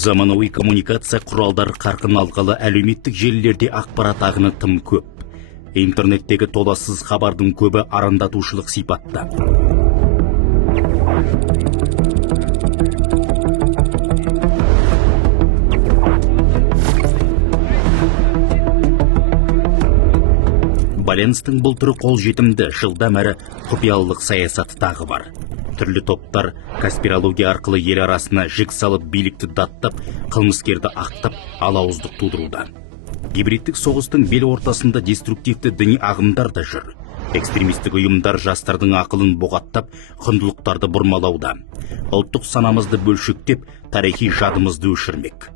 Заманауи коммуникация құралдары қарқын алғалы әлеуметтік желілерде ақпарат ағыны тым көп. Интернеттегі толассыз хабардың көбі арандатушылық сипатта. Байланыстың бұл түрі қолжетімді, жылдам әрі құпиялылық саясаты тағы бар. Түрлі топтар конспирология арқылы ел арасына жік салып, билікті даттап, қылмыскерді ақтап, алауыздық тудыруда. Гибридтік соғыстың бел ортасында деструктивті діни ағымдар да жүр. Экстремистік ұйымдар жастардың ақылын бұғаттап, құндылықтарды бұрмалауда. Ұлттық санамызды бөлшектеп, тарихи жадымызды өшірмек.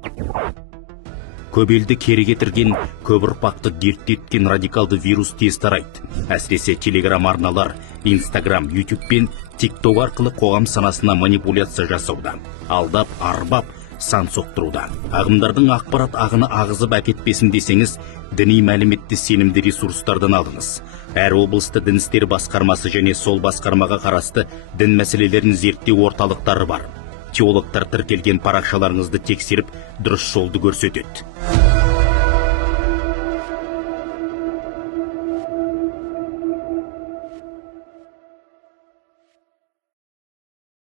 Көп елді кері кетірген, көп ұрпақты дерттеткен радикалды вирус тез тарайды. Әсіресе телеграм арналар, Инстаграм, Ютуб пен ТикТок арқылы қоғам санасына манипуляция жасауда. Алдап, арбап, сан соқтыруда. Ағымдардың ақпарат ағыны ағызып әкетпесін десеңіз, діни мәліметті сенімді ресурстардан алыңыз. Әр облысты дін істері басқармасы және сол басқармаға қарасты дін мәселелерін зерттеу орталықтары бар. Теологтар тіркелген парақшаларыңызды тексеріп, дұрыс жолды көрсетеді.